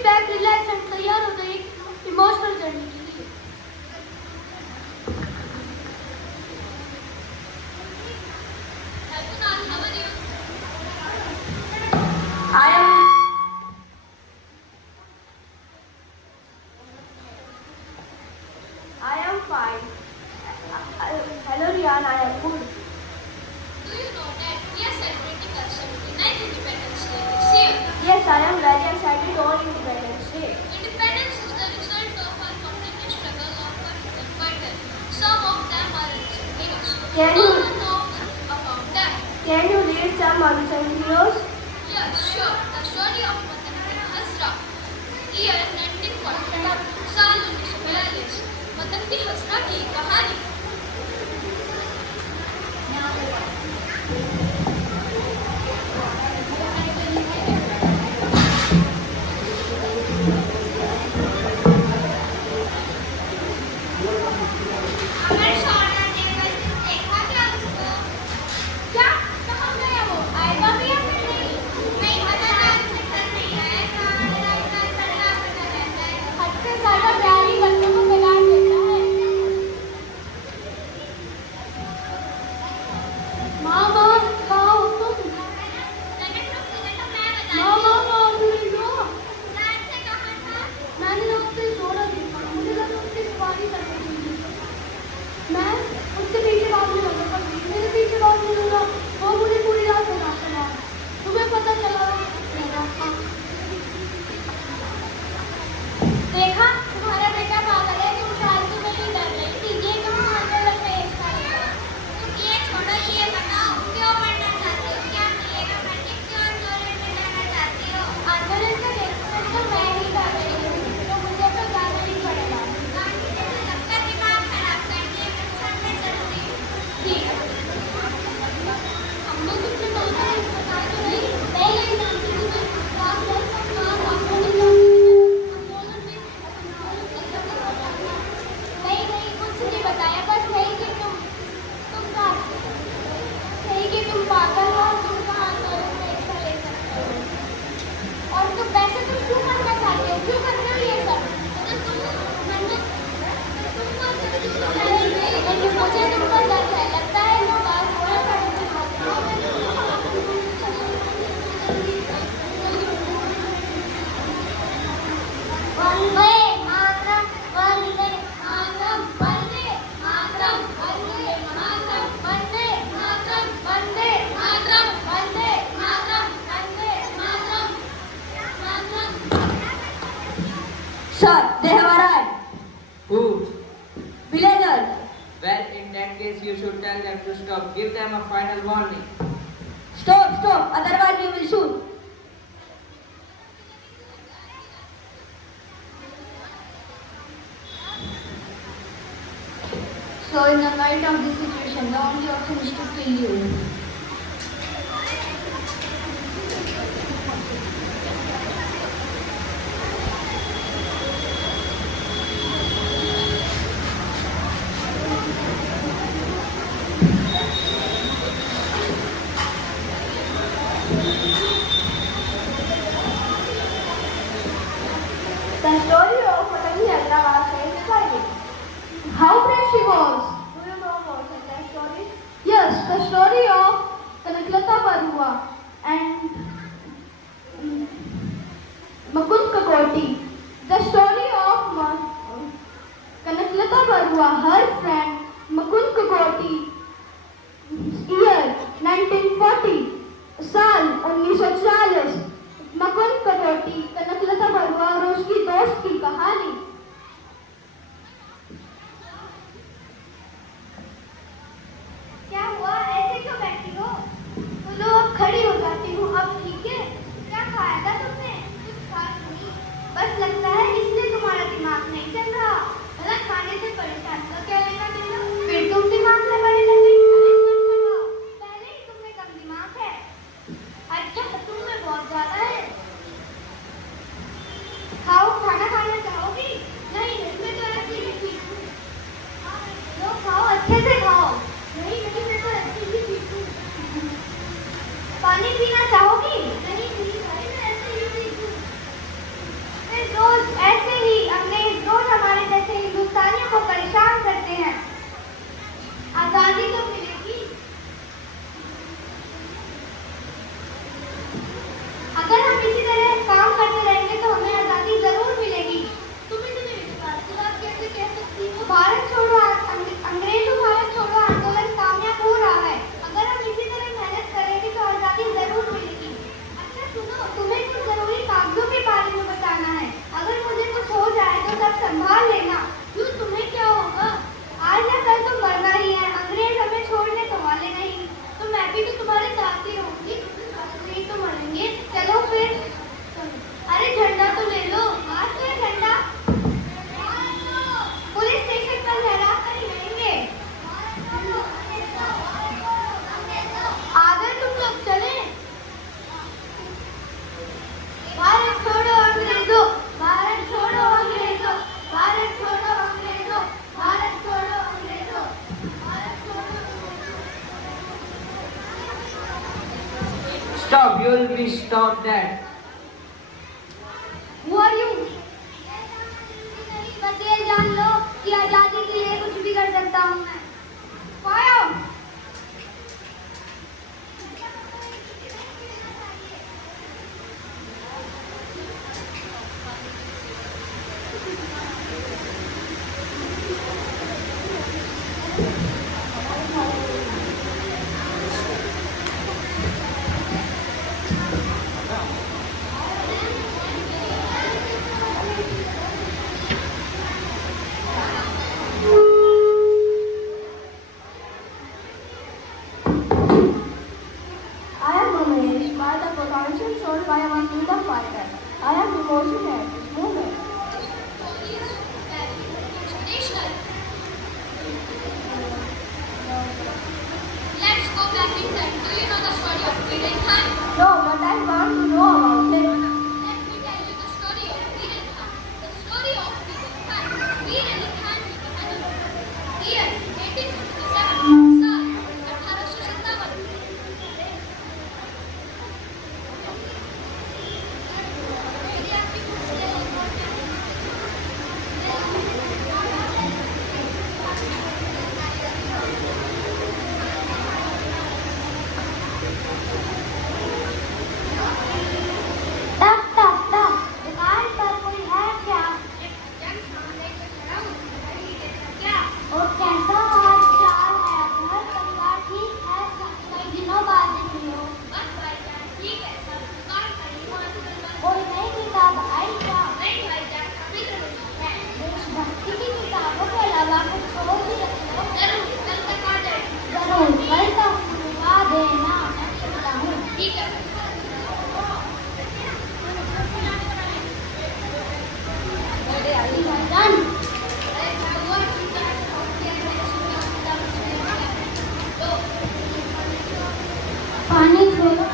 Sit back, relax and तैयार हो जाइए इमोशनल जर्नी के लिए। I am fine. Hello Rian, I am good. Do you know that we are celebrating our 79th Independence Day this year? Yes, I am very excited on Independence Day. Independence is the result of our continuous struggle of our freedom fighters. Some of them are unsung heroes. Can No you- one knows about them. Can you read some unsung heroes? Yes, sure. The story of Watan Ki Hasra. Year 1942. साल 1942. वतन की हसरा की कहानी। देखा तुम्हारा बेटा पागल है, तुम फालतू में ही डर रही थी। ये तुम आंदोलन में हिस्सा लेगा। ये छोड़ो, ये बताओ क्यों पढ़ना चाहती हो? क्या मिलेगा पढ़ के? क्यों आंदोलन में जाना चाहती हो? आंदोलन का नेतृत्व तो मैं ही कर रही हूँ, तो मुझे तो जाना ही पड़ेगा। गांधी जैसे सबका दिमाग खराब करने में छड़ने जरूरी है। ठीक है, हम लोग तुमसे पहले बता तो नहीं जानती थी मैं बात कर सकता हूँ, आपको नहीं जानती थी आंदोलन में नहीं कुछ नहीं बताया, बस यही कि तुम पागल हो, तुम कहाँ आंदोलन में हिस्सा ले सकते हो। और तुम वैसे तुम क्यों करना चाहते हो, क्यों कर रहे हो ये सब? मुझे तुम पर डर है, लगता है वो बात थोड़ा सा वंदे मातरम, वंदे मातरम, वंदे मातरम, वंदे मातरम, वंदे मातरम, वंदे मातरम, वंदे मातरम, वंदे मातरम, मातरम। Sir, they have arrived. Who? Villagers. Well, in that case, you should tell them to stop. Give them a final warning. Stop, otherwise we will shoot. So in the light of this situation, the only option is to kill you. The story of Patani Yatra was inspiring. How brave she was! Do you know about that story? Yes, the story of Kanaklata Barua and Makund Kakoti. The story of Kanaklata Barua, her friend Makund Kakoti, year 1940, साल 1940, मकुंद कटौती, कनकलता बरुआ और उसकी दोस्त की कहानी। क्या हुआ, ऐसे क्यों बैठी हो? बोलो, अब खड़ी हो जाती हूँ। अब ठीक है? क्या खाया था तुमने? कुछ खास नहीं, बस लगता है इसलिए तुम्हारा दिमाग नहीं चल रहा। भला खाने से परेशान तो क्या लेना तुम लोग? फिर तुम दिमाग लगाने लगे। पहले Stop, you will be stopped at. Who are you? बस ये जान लो कि आजादी के लिए कुछ भी कर सकता हूँ मैं। Fire! I am amazed by the potential shown by our freedom fighter. I am emotional at this moment. Inspirational. Let's go back in time. Do you know the story of Veeran Khan? No, but I want to know about it. Let me tell you the story of Veeran Khan. The story of Veeran Khan. Veeran Khan की कहानी। Year 1867. साल 1857। मेरी आपकी कुर्सी है। टक टक टक दुकान पर कोई है क्या? और कैसा हाल चाल है? घर परिवार ठीक है? कई दिनों बाद दिख रही हो। कोई नई किताब आई क्या? देशभक्ति की किताबों के अलावा कुछ और भी रखे हो? जरूर कल तक मंगवा देना, मैं चलता हूँ। अरे अली भाईजान, पानी छोड़ो,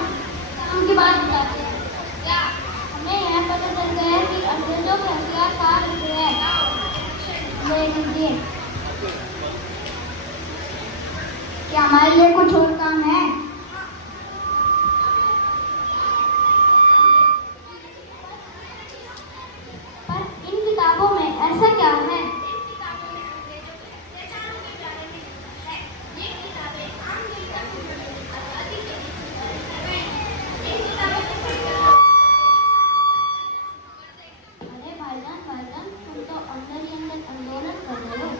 काम की बात बताते हैं। हमें यह पता चल गया है कि अंग्रेजों के हथियार कहाँ रखे हैं। ले लीजिए। क्या हमारे लिए कुछ और काम है? पर इन किताबों में ऐसा क्या है? अरे भाईजान, तुम तो अंदर ही अंदर आंदोलन कर रहे हो।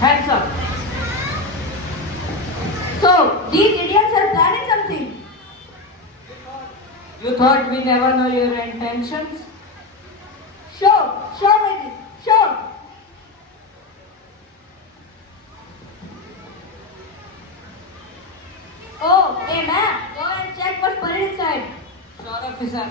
Hands up. So, these idiots are planning something. You thought we never know your intentions? Show me this. Show. Oh, hey man, go and check what's buried inside. Sure, officer.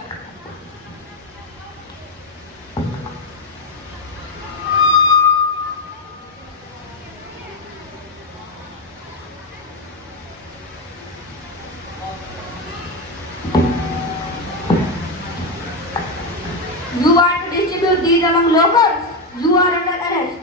You want to distribute these among locals? You are under arrest.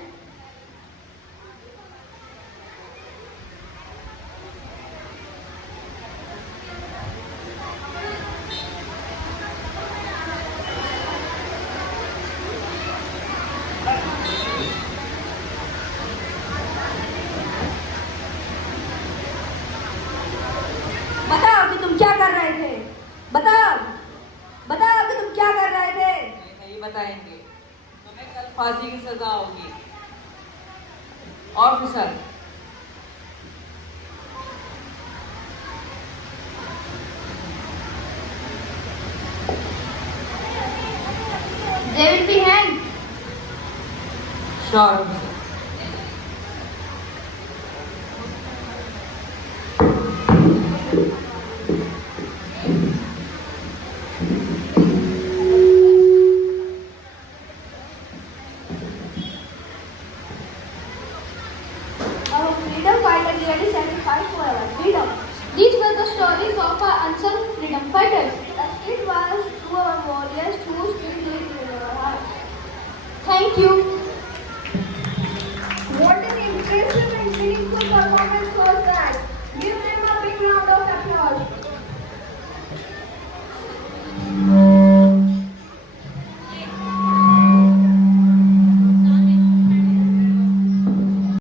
बताओ कि तुम क्या कर रहे थे? बताओ कि तुम क्या कर रहे थे? नहीं बताएंगे। तुम्हें कल फांसी की सजा होगी। Officer, They will be hanged. sure, officer. Our freedom fighter really sacrificed for our freedom. These were the stories of our unsung freedom fighters. The street was to our warriors who still live in our hearts. Thank you.